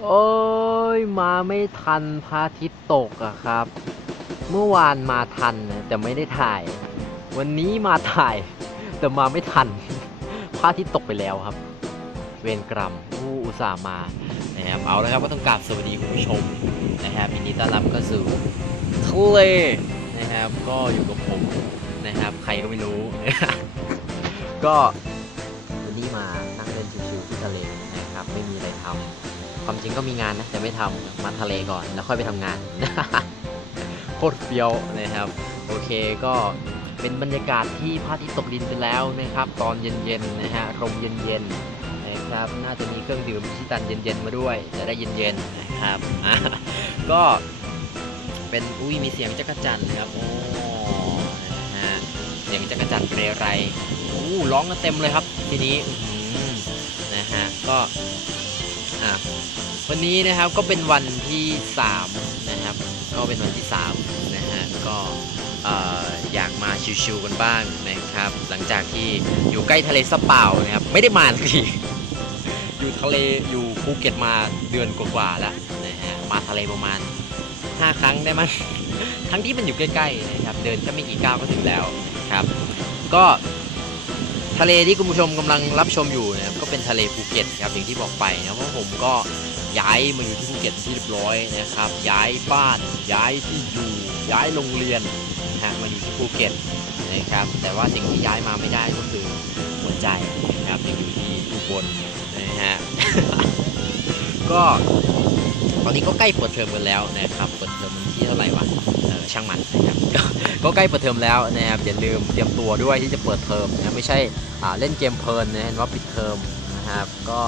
โอ้ยมาไม่ทันพระอาทิตย์ตกอะครับ เมื่อวานมาทันนะแต่ไม่ได้ถ่าย วันนี้มาถ่ายแต่มาไม่ทัน พระอาทิตย์ตกไปแล้วครับ เวรกรรมผู้อุตส่าห์มานะครับเอาละครับก็ต้องกราบสวัสดีคุณผู้ชมนะครับยินดีต้อนรับเข้าสู่ทะเลนะครับ ก็อยู่กับผมนะครับ ใครก็ไม่รู้ ก็ ความจริงก็มีงานนะแต่ไม่ทำมาทะเลก่อนแล้วค่อยไปทำงานโคตรเฟี้ยวนะครับ โอเคก็เป็นบรรยากาศที่พระอาทิตย์ตกดินไปแล้วนะครับ ตอนเย็นๆนะฮะลมเย็นๆนะครับ น่าจะมีเครื่องดื่มชิตันเย็นๆมาด้วย จะได้เย็นๆนะครับก็เป็นอุ้ยมีเสียงจักรจันทร์นะครับโอ้นะฮะเสียงจักรจันทร์เรไรอู้ร้องกันเต็มเลยครับ ทีนี้นะฮะก็ อะวันนี้นะครับก็เป็นวันที่3นะครับ ก็เป็นวันที่3นะฮะก็เอ่อยากมาชิวๆกันบ้างนะครับ หลังจากที่อยู่ใกล้ทะเลสเปานะครับ ไม่ได้มาสักทีอยู่ทะเลอยู่ภูเก็ตมาเดือนกว่าๆแล้วนะฮะมาทะเลประมาณ 5 ครั้งได้มั้งทั้งที่มันอยู่ใกล้ๆนะครับ เดินแค่ไม่กี่ก้าวก็ถึงแล้วครับ ก็ ทะเลที่คุณผู้ชมกำลังรับชมอยู่นะครับก็เป็นทะเลภูเก็ตครับอย่างที่บอกไปนะเพราะผมก็ย้ายมาอยู่ที่ภูเก็ตที่เรียบร้อยนะครับ ย้ายบ้านย้ายที่อยู่ ย้ายโรงเรียนนะฮะมาอยู่ที่ภูเก็ตนะครับ แต่ว่าสิ่งที่ย้ายมาไม่ได้ก็คือหัวใจนะครับยังอยู่ที่อุบลนะฮะก็ ตอนนี้ก็ใกล้เปิดเทอมกันแล้วนะครับเปิดเทอมวันที่เท่าไหร่วะเออช่างมันนะครับก็ใกล้เปิดเทอมแล้วนะครับอย่าลืมเตรียมตัวด้วยที่จะเปิดเทอมนะไม่ใช่อ่าเล่นเกมเพลินนะเห็นว่าปิดเทอมนะครับก็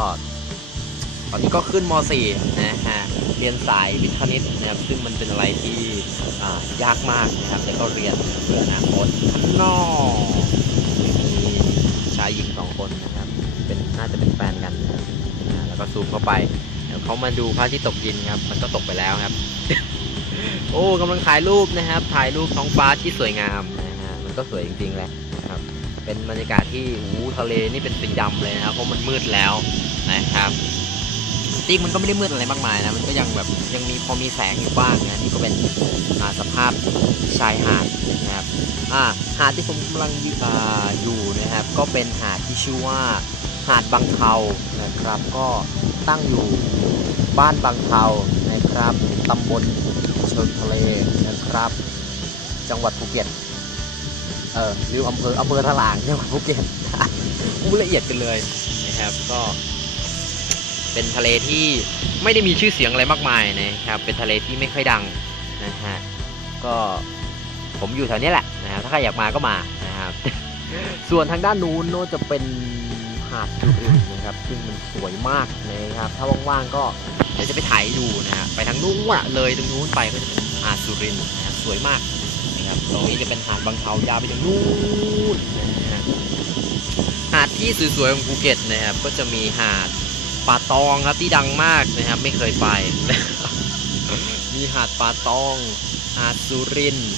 ตอนนี้ก็ขึ้นม .4 นะฮะ เรียนสายวิทย์คณิตนะครับ ซึ่งมันเป็นอะไรที่อ่ายากมากนะครับ แต่ก็เรียนเพื่ออนาคตข้างนอกมีชายหญิงสองคนนะครับ เป็นน่าจะเป็นแฟนกันนะแล้วก็ซูมเข้าไป เดี๋ยวเขามาดูพระทิตย์ตกดินครับ มันก็ตกไปแล้วครับ โอ้กำลังถ่ายรูปนะครับ ถ่ายรูปท้องฟ้าที่สวยงามนะฮะมันก็สวยจริงๆแหละครับ เป็นบรรยากาศที่อู้ทะเลนี่เป็นสีดำเลยนะครับเพราะมันมืดแล้วนะครับจริงมันก็ไม่ได้มืดอะไรมากมายนะมันก็ยังแบบยังมีพอมีแสงอยู่บ้างนะนี่ก็เป็นสภาพชายหาดนะครับอ่าหาดที่ผมกำลังออยู่นะครับ ก็เป็นหาดที่ชื่อว่า หาดบางเทานะครับ ก็ตั้งอยู่บ้านบางเทานะครับตำบลเชิงทะเลนะครับ จังหวัดภูเก็ตเออหรืออำเภออำเภอถลางจังหวัดภูเก็ตพูดละเอียดกันเลยนะครับก็ เป็นทะเลที่ไม่ได้มีชื่อเสียงอะไรมากมายนะครับ เป็นทะเลที่ไม่ค่อยดังนะฮะก็ผมอยู่แถวนี้แหละนะครับถ้าใครอยากมาก็มานะครับส่วนทางด้านนู้นโน้นจะเป็นาดสุรินนะครับซึ่งมันสวยมากนะครับ ถ้าว่างๆก็เดี๋ยวจะไปถ่ายดูนะฮะไปทางนู้นอะเลยตรงนู้นไปก็จะเป็นหาดสุรินทร์นะสวยมากนะครับตรงนี้จะเป็นหาดบางเทายาวไปถึงนู้นนะฮะหาดที่สวยๆของภูเก็ตนะครับก็จะมีหาดป่าตองครับที่ดังมากนะครับ ไม่เคยไป มีหาดป่าตอง หาดสุรินทร์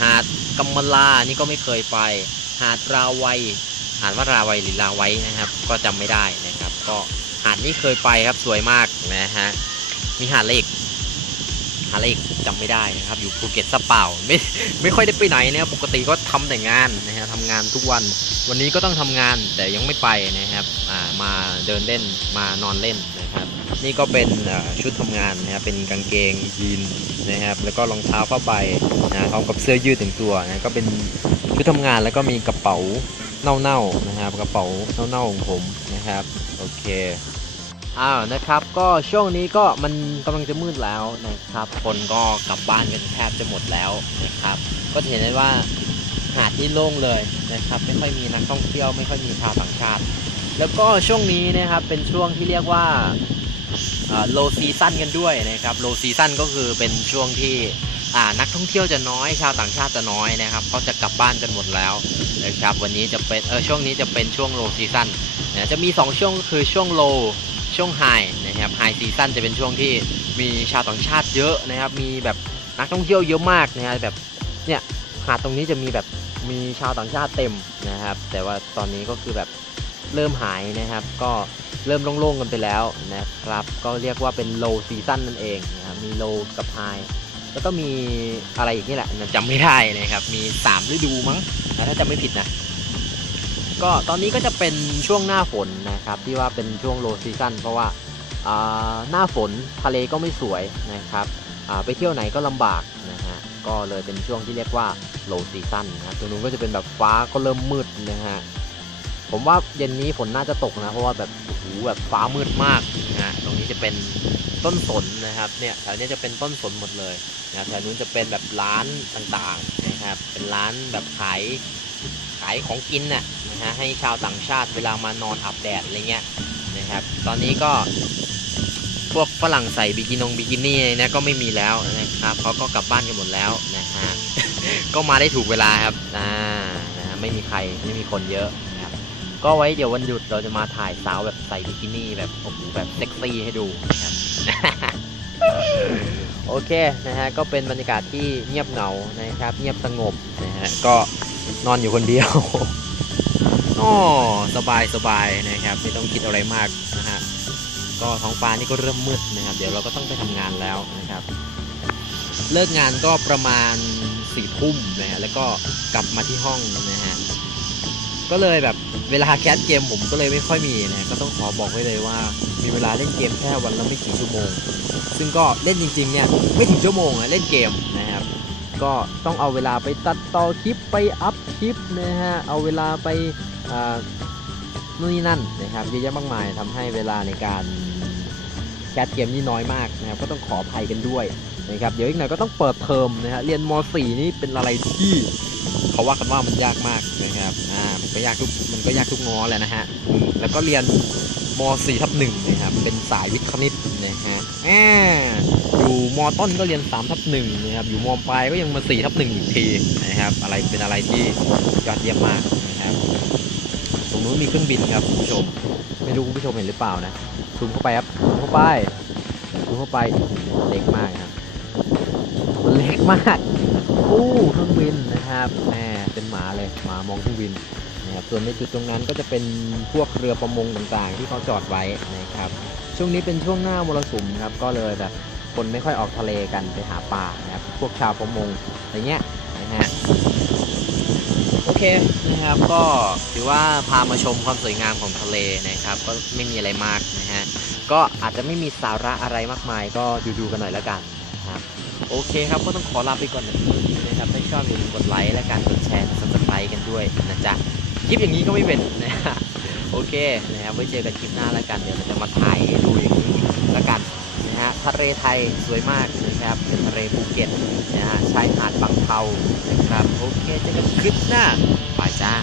หาดกัมมลานี่ก็ไม่เคยไป หาดราวัย อ่านว่าราวัยหรือราไว้นะครับ ก็จำไม่ได้นะครับ ก็หาดนี้เคยไปครับสวยมากนะฮะมีหาดอะไรอีกหาดอะไรอีกจำไม่ได้นะครับ อยู่ภูเก็ตซะเปล่าไม่ไม่ค่อยได้ไปไหนนะครับปกติก็ทำแต่งานนะฮะทำงานทุกวัน วันนี้ก็ต้องทำงานแต่ยังไม่ไปนะครับอ่ามาเดินเล่นมานอนเล่นนะครับ นี่ก็เป็นชุดทำงานนะครับเป็นกางเกงยีนนะครับแล้วก็รองเท้าผ้าใบนะพร้อมกับเสื้อยืดถึงตัวนะก็เป็นชุดทำงานแล้วก็มีกระเป๋า เน่าๆนะครับกระเป๋าเน่าๆของผมนะครับโอเคอ้าวนะครับก็ช่วงนี้ก็มันกำลังจะมืดแล้วนะครับ คนก็กลับบ้านกันแทบจะหมดแล้วนะครับ ก็เห็นได้ว่าหาดที่โล่งเลยนะครับ ไม่ค่อยมีนักท่องเที่ยวไม่ค่อยมีชาวต่างชาติ แล้วก็ช่วงนี้นะครับเป็นช่วงที่เรียกว่าโลซีซั o นกันด้วยนะครับโลซีซั o นก็คือเป็นช่วงที่ นักท่องเที่ยวจะน้อย ชาวต่างชาติจะน้อยนะครับเขาจะกลับบ้านกันหมดแล้วนะครับวันนี้จะเป็นเออช่วงนี้จะเป็นช่วงโลซีซั o นนะจะมี 2 ช่วงก็คือช่วงโลช่วงไฮนะครับไฮซีซั o นจะเป็นช่วงที่มีชาวต่างชาติเยอะนะครับ มีแบบนักท่องเที่ยวเยอะมากนะครับแบบเนี่ยหาดตรงนี้จะมีแบบมีชาวต่างชาติเต็มนะครับ แต่ว่าตอนนี้ก็คือแบบเริ่มหายนะครับ ก็เริ่มโล่งๆกันไปแล้วนะครับ ก็เรียกว่าเป็น low season นั่นเองนะครับมี low กับ high แล้วก็มีอะไรอีกนี่แหละจำไม่ได้นะครับ มี3ฤดูมั้งถ้าจำไม่ผิดนะ ก็ตอนนี้ก็จะเป็นช่วงหน้าฝนนะครับ ที่ว่าเป็นช่วง low season เพราะว่าหน้าฝนทะเลก็ไม่สวยนะครับไปเที่ยวไหนก็ลำบากนะฮะก็เลยเป็นช่วงที่เรียกว่า low season นะครับตรงนู้นก็จะเป็นแบบฟ้าก็เริ่มมืดนะฮะผมว่าเย็นนี้ฝนน่าจะตกนะ เพราะว่าแบบโอ้โหแบบฟ้ามืดมากนะฮะตรงนี้จะเป็น ต้นสนนะครับเนี่ยแถวนี้จะเป็นต้นสนหมดเลยนะแถวนู้นจะเป็นแบบร้านต่างๆนะครับเป็นร้านแบบขายขายของกินน่ะนะฮะให้ชาวต่างชาติเวลามานอนอาบแดดอะไรเงี้ยนะครับตอนนี้ก็พวกฝรั่งใส่บิกินงบิกินี่นะก็ไม่มีแล้วนะครับเขาก็กลับบ้านกันหมดแล้วนะฮะก็มาได้ถูกเวลาครับอ่านะฮะไม่มีใครไม่มีคนเยอะนะครับก็ไว้เดี๋ยววันหยุดเราจะมาถ่ายสาวแบบ ใส่บิกินี่แบบโอ้โหแบบเซ็กซี่ให้ดูนะครับโอเคนะฮะก็เป็นบรรยากาศที่เงียบเหงานะครับ เงียบสงบนะฮะก็นอนอยู่คนเดียวอ๋อสบายสบายนะครับ ไม่ต้องคิดอะไรมากนะฮะก็ท้องฟ้านี่ก็เริ่มมืดนะครับ เดี๋ยวเราก็ต้องไปทำงานแล้วนะครับ เลิกงานก็ประมาณสี่ทุ่มนะฮะแล้วก็กลับมาที่ห้องนะฮะ ก็เลยแบบเวลาแคสเกมผมก็เลยไม่ค่อยมีนะก็ต้องขอบอกไว้เลยว่า มีเวลาเล่นเกมแค่วันละไม่กี่ชั่วโมง ซึ่งก็เล่นจริงๆเนี่ยไม่ถึงชั่วโมงอะเล่นเกมนะครับก็ต้องเอาเวลาไปตัดต่อคลิปไปอัพคลิปนะฮะเอาเวลาไปนู่นนี่นั่นนะครับเยอะแยะมากมายทำให้เวลาในการแคสเกมนี่น้อยมากนะครับก็ต้องขออภัยกันด้วย นะครับเดี๋ยวอีกหน่อยก็ต้องเปิดเทอมนะฮะเรียนม .4 นี่เป็นอะไรที่เขาว่ากันว่ามันยากมากนะครับอ่ามันก็ยากทุกมันก็ยากทุกงอแหละนะฮะแล้วก็เรียนม .4 ทับหนึ่งนะครับเป็นสายวิทย์คณิตนะฮะอ่าอยู่ม ต้นก็เรียน3ทับหนึ่งนะครับอยู่ม ปลายก็ยังมา4ทับหนึ่งอีกทีนะครับอะไรเป็นอะไรที่ยอดเยี่ยมมากนะครับตรงนู้นมีเครื่องบินครับคุณผู้ชม ไม่รู้คุณผู้ชมเห็นหรือเปล่านะซูมเข้าไปครับซูมเข้าไปซูมเข้าไปเล็กมากครับ มันเล็กมากอู้เครื่องบินนะครับแหมเป็นหมาเลยหมามองเครื่องบินนะครับส่วนในจุดตรงนั้นก็จะเป็นพวกเรือประมงต่างๆ ที่เขาจอดไว้นะครับ ช่วงนี้เป็นช่วงหน้ามรสุมครับก็เลยแบบคนไม่ค่อยออกทะเลกันไปหาปลานะครับพวกชาวประมงอะไรเงี้ยนะฮะโอเคนะครับก็ถือว่าพามาชมความสวยงามของทะเลนะครับ ก็ไม่มีอะไรมากนะฮะก็อาจจะไม่มีสาระอะไรมากมายก็ดูดูๆกันหน่อยแล้วกันนะครับ โอเคครับก็ต้องขอลาไปก่อนนะครับถ้าชอบอย่าลืมกดไลค์และการกดแชร์ซับสไครต์กันด้วยนะจ๊ะคลิปอย่างนี้ก็ไม่เป็นนะฮะโอเคนะครับไว้เจอกันคลิปหน้าแล้วกันเดี๋ยวเราจะมาถ่ายดูอย่างนี้แล้วกันนะฮะทะเลไทยสวยมากนะครับเป็นทะเลภูเก็ตนะฮะชายหาดบางเทานะครับโอเคเจอกันคลิปหน้าบายจ้า